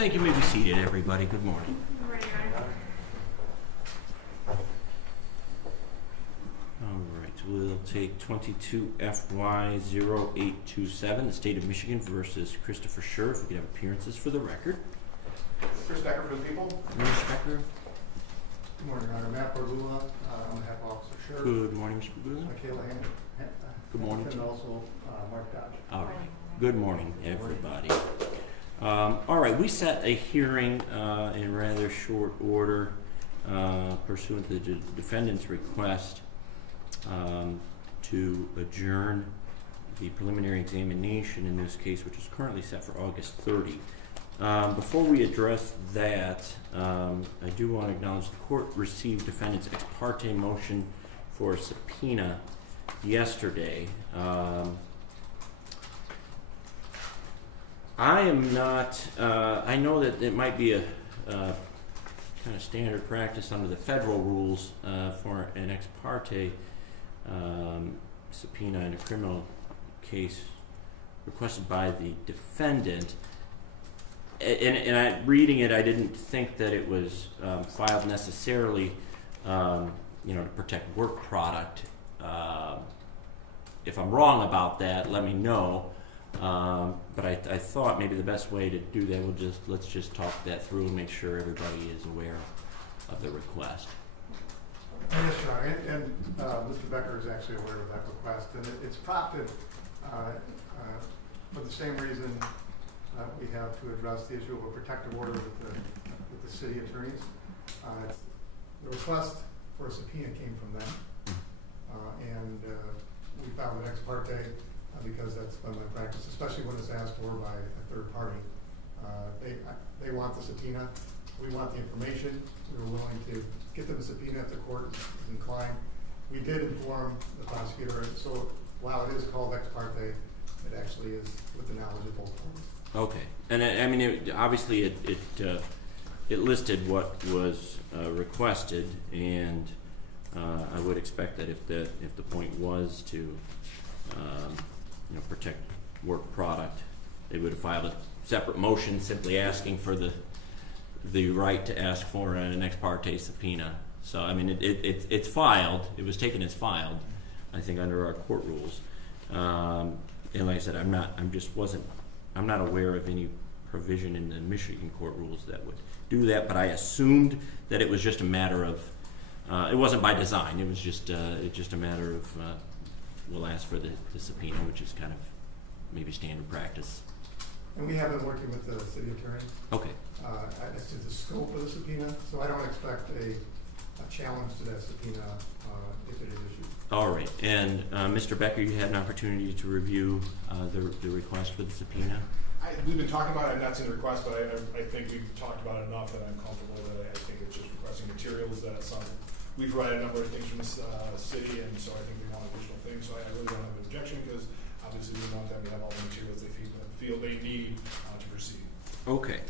Thank you. You may be seated, everybody. Good morning. All right, we'll take 22FY0827, the State of Michigan versus Christopher Schurr. If we could have appearances for the record. Chris Becker for the people. Mr. Becker. Good morning, Your Honor. Matt Bordula, on behalf of Officer Schurr. Good morning, Mr. Bugula. Michaela Good morning. And also Mark Dodge. All right. Good morning, everybody. All right, we set a hearing in rather short order pursuant to the defendant's request to adjourn the preliminary examination in this case, which is currently set for August 30. Before we address that, I do want to acknowledge the court received defendant's ex parte motion for a subpoena yesterday. I am not, I know that it might be a kind of standard practice under the federal rules for an ex parte subpoena in a criminal case requested by the defendant. And I, reading it, I didn't think that it was filed necessarily, to protect work product. If I'm wrong about that, let me know. But I thought maybe the best way to do that, let's just talk that through and make sure everybody is aware of the request. Yes, Your Honor. And Mr. Becker is actually aware of that request, and it's prompted for the same reason we have to address the issue of a protective order with the city attorneys. The request for a subpoena came from them, and we filed an ex parte because that's been my practice, especially when it's asked for by a third party. They want the subpoena. We want the information. We were willing to get them a subpoena if the court is inclined. We did inform the prosecutor, so while it is called ex parte, it actually is with the knowledge of both parties. Okay, and I mean, obviously it listed what was requested, and I would expect that if the point was to protect work product, they would have filed a separate motion simply asking for the right to ask for an ex parte subpoena. So I mean, it's filed. It was taken as filed, I think, under our court rules. And like I said, I'm not aware of any provision in the Michigan court rules that would do that. But I assumed that it was just a matter of it wasn't by design. It was just a matter of we'll ask for the subpoena, which is kind of maybe standard practice. And we have been working with the city attorney. Okay. As to the scope of the subpoena, so I don't expect a challenge to that subpoena if it is issued. All right, and Mr. Becker, you had an opportunity to review the request for the subpoena. We've been talking about it, and that's in the request, but I think we've talked about it enough that I'm comfortable that I think it's just requesting materials that we've read a number of things from the city, and so I think we want additional things. So I really don't have an objection because obviously we want them to have all the materials they feel they need to proceed. Okay,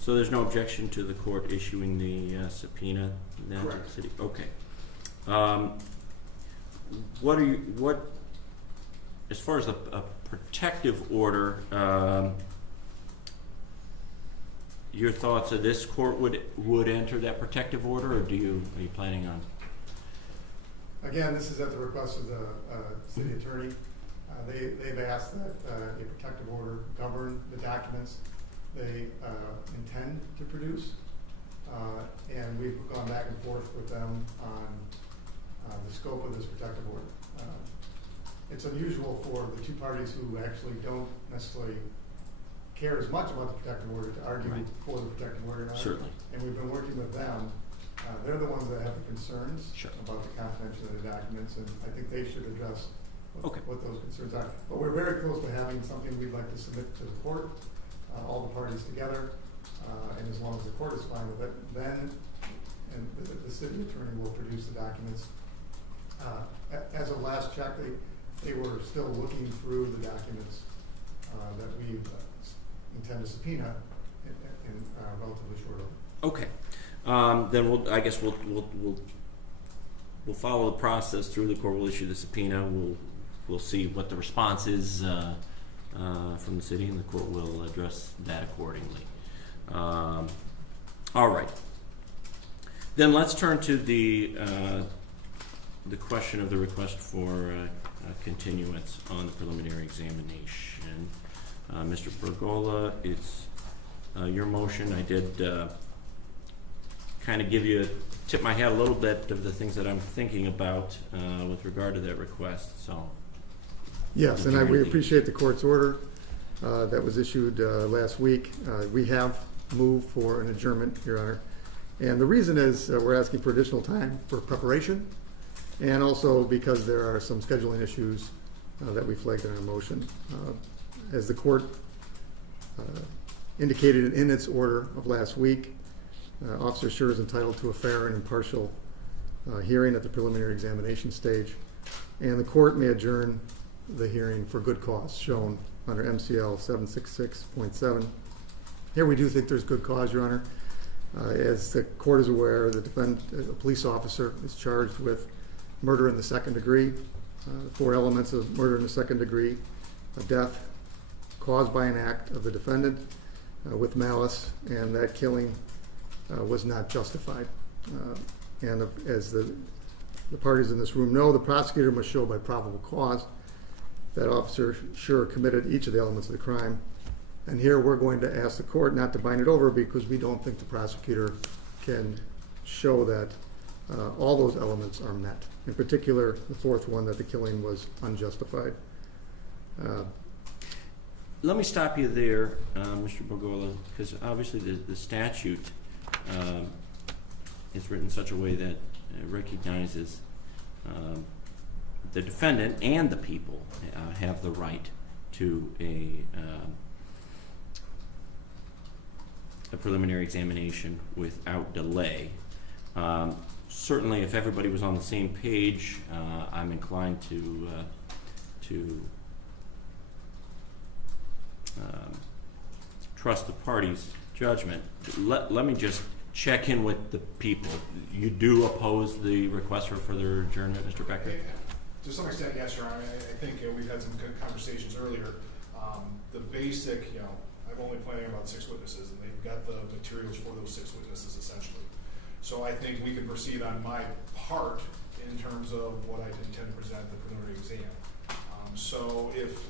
so there's no objection to the court issuing the subpoena then to the city? Okay. What as far as a protective order, your thoughts of this court would enter that protective order, or are you planning on? Again, this is at the request of the city attorney. They've asked that a protective order govern the documents they intend to produce, and we've gone back and forth with them on the scope of this protective order. It's unusual for the two parties who actually don't necessarily care as much about the protective order to argue for the protective order. Certainly. And we've been working with them. They're the ones that have the concerns about the confidentiality of the documents, and I think they should address what those concerns are. But we're very close to having something we'd like to submit to the court, all the parties together, and as long as the court is fine with it, then the city attorney will produce the documents. As a last check, they were still looking through the documents that we intend to subpoena in relatively short order. Okay. Then we'll follow the process through the court. We'll issue the subpoena. We'll see what the response is from the city, and the court will address that accordingly. All right. Then let's turn to the question of the request for continuance on the preliminary examination. Mr. Bergola, it's your motion. I did kind of tip my hat a little bit of the things that I'm thinking about with regard to that request. So. Yes, and we appreciate the court's order that was issued last week. We have moved for an adjournment, Your Honor. And the reason is we're asking for additional time for preparation, and also because there are some scheduling issues that we flagged in our motion. As the court indicated in its order of last week, Officer Schurr is entitled to a fair and impartial hearing at the preliminary examination stage, and the court may adjourn the hearing for good cause shown under MCL 766.7. Here we do think there's good cause, Your Honor. As the court is aware, the a police officer is charged with murder in the second degree. 4 elements of murder in the second degree: a death caused by an act of the defendant with malice, and that killing was not justified. And as the parties in this room know, the prosecutor must show by probable cause that Officer Schurr committed each of the elements of the crime. And here we're going to ask the court not to bind it over, because we don't think the prosecutor can show that all those elements are met. In particular, the 4th one, that the killing was unjustified. Let me stop you there, Mr. Bergola, because obviously the statute is written in such a way that recognizes the defendant and the people have the right to a preliminary examination without delay. Certainly, if everybody was on the same page, I'm inclined to trust the party's judgment. Let me just check in with the people. You do oppose the request for further adjournment, Mr. Becker? To some extent, yes, Your Honor. I think we've had some good conversations earlier. The basic, I'm only planning about 6 witnesses, and they've got the materials for those 6 witnesses, essentially. So I think we can proceed on my part in terms of what I intend to present at the preliminary exam. So if,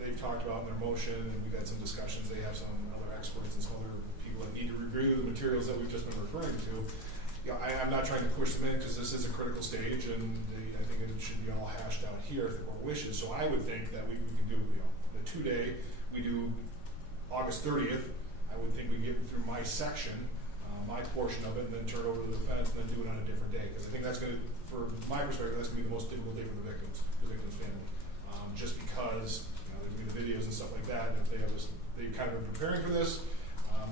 they've talked about in their motion, and we've had some discussions, they have some other experts and some other people that need to review the materials that we've just been referring to. I'm not trying to push them in, because this is a critical stage, and I think it should be all hashed out here if the court wishes. So I would think that we can do, the 2-day, we do August 30th. I would think we get through my section, my portion of it, and then turn it over to the defense, and then do it on a different day. Because I think that's going to, for my perspective, that's going to be the most difficult day for the victim's family. Just because, there's going to be the videos and stuff like that, and if they have this, they kind of been preparing for this,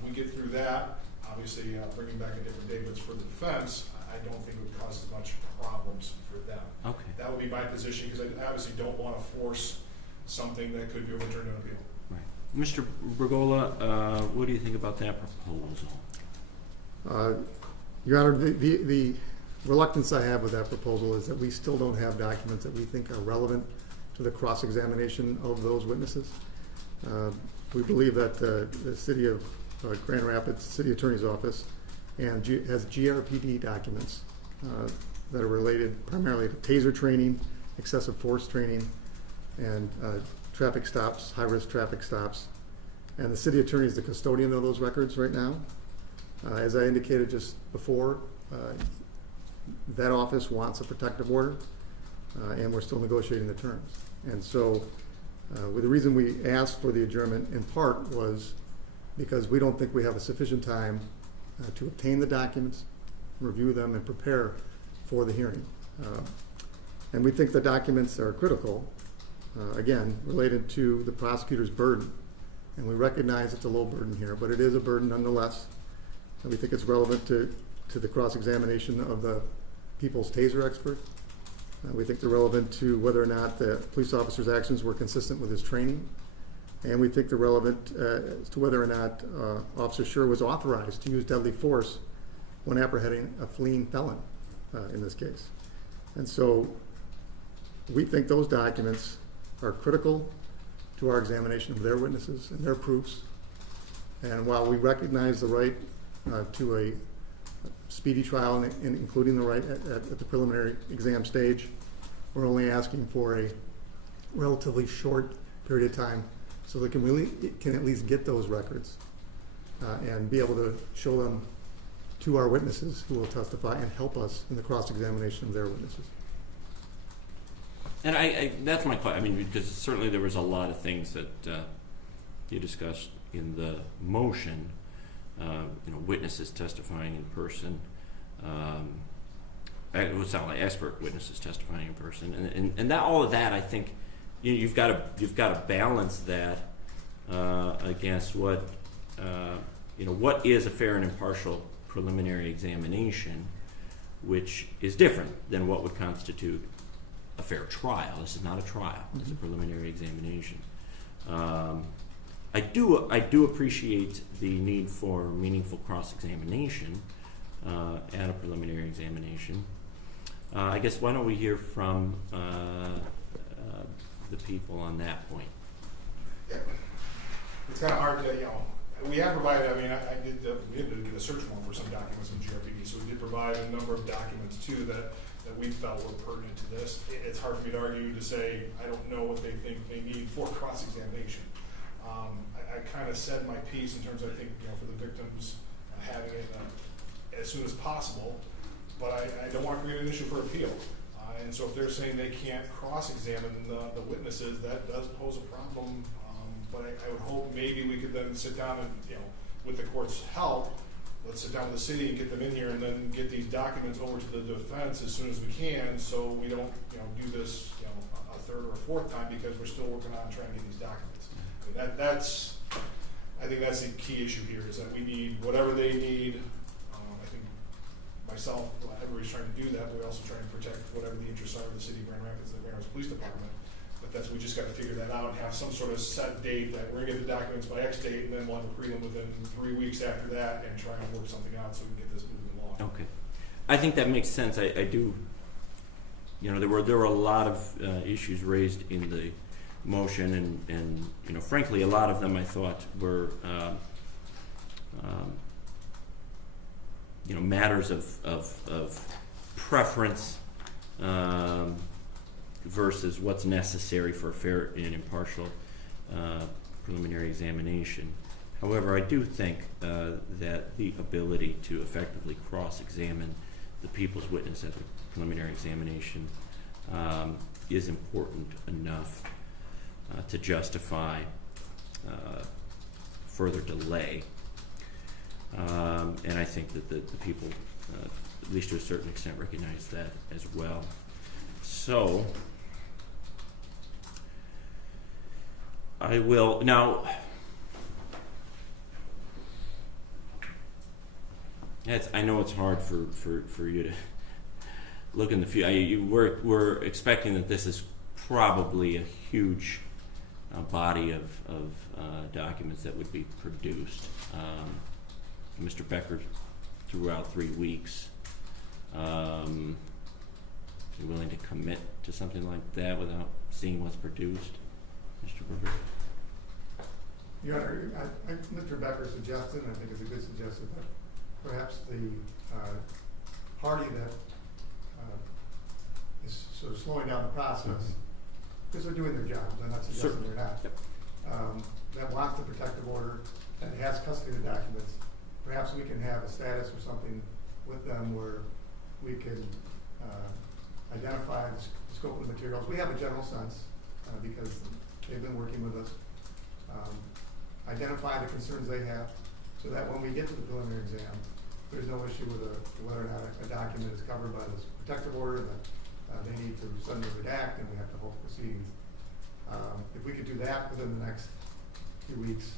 we get through that. Obviously, bringing back a different day, but for the defense, I don't think it would cause as much problems for them. Okay. That would be my position, because I obviously don't want to force something that could be overturned on appeal. Right. Mr. Bergola, what do you think about that proposal? Your Honor, the reluctance I have with that proposal is that we still don't have documents that we think are relevant to the cross-examination of those witnesses. We believe that the City of Grand Rapids City Attorney's Office has GRPD documents that are related primarily to taser training, excessive force training, and traffic stops, high-risk traffic stops. And the city attorney is the custodian of those records right now. As I indicated just before, that office wants a protective order, and we're still negotiating the terms. And so the reason we asked for the adjournment in part was because we don't think we have a sufficient time to obtain the documents, review them, and prepare for the hearing. And we think the documents are critical, again, related to the prosecutor's burden. And we recognize it's a low burden here, but it is a burden nonetheless. And we think it's relevant to the cross-examination of the people's taser expert. We think they're relevant to whether or not the police officer's actions were consistent with his training. And we think they're relevant as to whether or not Officer Schurr was authorized to use deadly force when apprehending a fleeing felon in this case. And so we think those documents are critical to our examination of their witnesses and their proofs. And while we recognize the right to a speedy trial, including the right at the preliminary exam stage. We're only asking for a relatively short period of time so they can at least get those records and be able to show them to our witnesses who will testify and help us in the cross-examination of their witnesses. And that's my question. I mean, because certainly there was a lot of things that you discussed in the motion. Witnesses testifying in person. It would sound like expert witnesses testifying in person, and that all of that, I think, you've got to balance that against what what is a fair and impartial preliminary examination, which is different than what would constitute a fair trial. This is not a trial. It's a preliminary examination. I do appreciate the need for meaningful cross-examination at a preliminary examination. I guess why don't we hear from the people on that point? Yeah. It's kind of hard to, we have provided, we had to get a search warrant for some documents from GRPD, so we did provide a number of documents too that we felt were pertinent to this. It's hard for me to argue to say, I don't know what they think they need for cross-examination. I kind of said my piece in terms of, I think, for the victims, having it as soon as possible, but I don't want to create an issue for appeal. And so if they're saying they can't cross-examine the witnesses, that does pose a problem. But I would hope maybe we could then sit down and, with the court's help, let's sit down with the city and get them in here and then get these documents over to the defense as soon as we can, so we don't, do this, a third or a fourth time, because we're still working on trying to get these documents. I think that's the key issue here, is that we need whatever they need. I think myself, everybody's trying to do that, but we're also trying to protect whatever the interests are of the city of Grand Rapids, the Grand Rapids Police Department. But we just got to figure that out and have some sort of set date that we're going to get the documents by X date, and then we'll have a prelim within 3 weeks after that, and try and work something out so we can get this moving along. Okay, I think that makes sense. I do. There were a lot of issues raised in the motion, and frankly, a lot of them I thought were matters of preference versus what's necessary for a fair and impartial preliminary examination. However, I do think that the ability to effectively cross-examine the people's witness at the preliminary examination is important enough to justify further delay. And I think that the people, at least to a certain extent, recognize that as well. So, I will now. I know it's hard for you to look in the future. We're expecting that this is probably a huge body of documents that would be produced. Mr. Becker threw out 3 weeks. You willing to commit to something like that without seeing what's produced, Mr. Berger? Your Honor, Mr. Becker suggested, and I think it's a good suggestion, that perhaps the party that is sort of slowing down the process, because they're doing their job, I'm not suggesting they're not, that wants the protective order and has custody of the documents, perhaps we can have a status or something with them where we can identify the scope of the materials. We have a general sense because they've been working with us. Identify the concerns they have so that when we get to the preliminary exam, there's no issue with whether or not a document is covered by this protective order that they need to suddenly redact and we have to hold proceedings. If we could do that within the next few weeks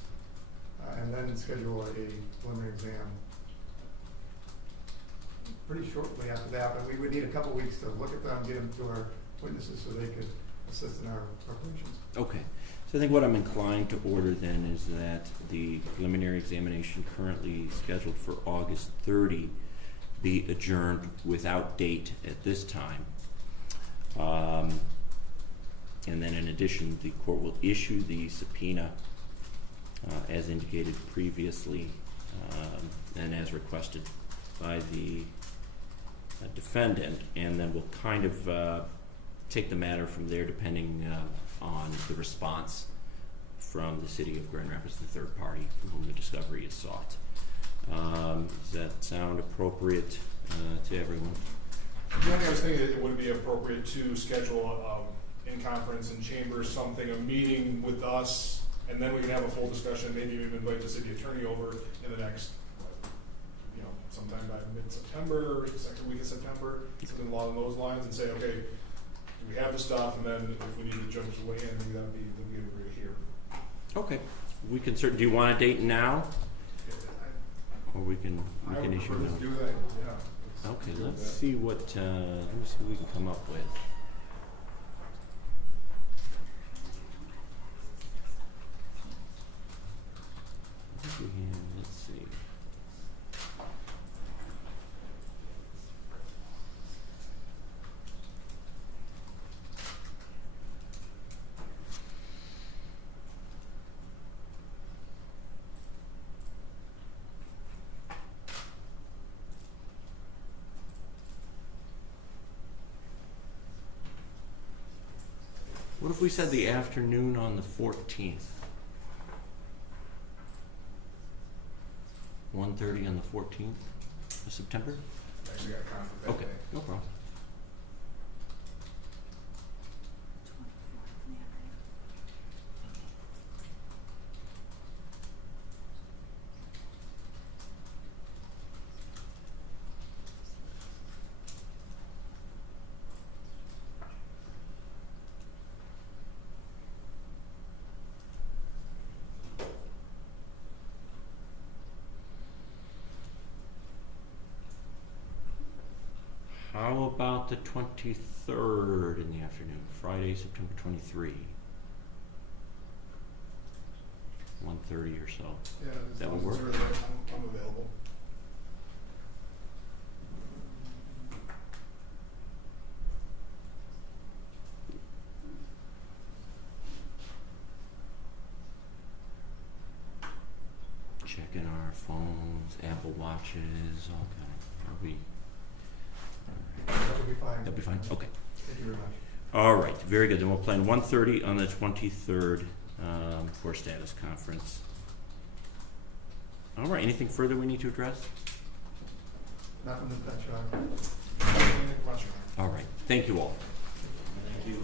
and then schedule a preliminary exam pretty shortly after that, but we would need a couple weeks to look at them, get them to our witnesses so they could assist in our preparations. Okay. So I think what I'm inclined to order then is that the preliminary examination currently scheduled for August 30 be adjourned without date at this time. And then in addition, the court will issue the subpoena as indicated previously and as as requested by the defendant, and then we'll kind of take the matter from there depending on the response from the city of Grand Rapids, the third party from whom the discovery is sought. Does that sound appropriate to everyone? The only thing I was thinking that it would be appropriate to schedule in conference in chambers something, a meeting with us, and then we can have a full discussion, maybe even invite the city attorney over in the next, sometime by mid-September, second week of September, something along those lines, and say, okay, do we have the stuff, and then if we need the judge to weigh in, maybe that'd be over here. Okay, we can do you want a date now? Or we can issue I would a prefer note? to do that, yeah. Okay, let's see what we can come up with. Let's see. What if we said the afternoon on the 14th? 1:30 on the 14th of September? I actually got a conflict that Okay, day. no problem. How about the 23rd in the afternoon, Friday, September 23? 1:30 or so. Yeah, as That long would as it's work? early, I'm available. Checking our phones, Apple Watches, all kind of. Are we? That would be fine. That'll be fine. Okay. Thank you very much. All right. Very good. Then we'll plan 1:30 on the 23rd for status conference. All right. Anything further we need to address? Not from the bench, Your Honor. Thank you very much, Your Honor. All right. Thank you all. Thank you.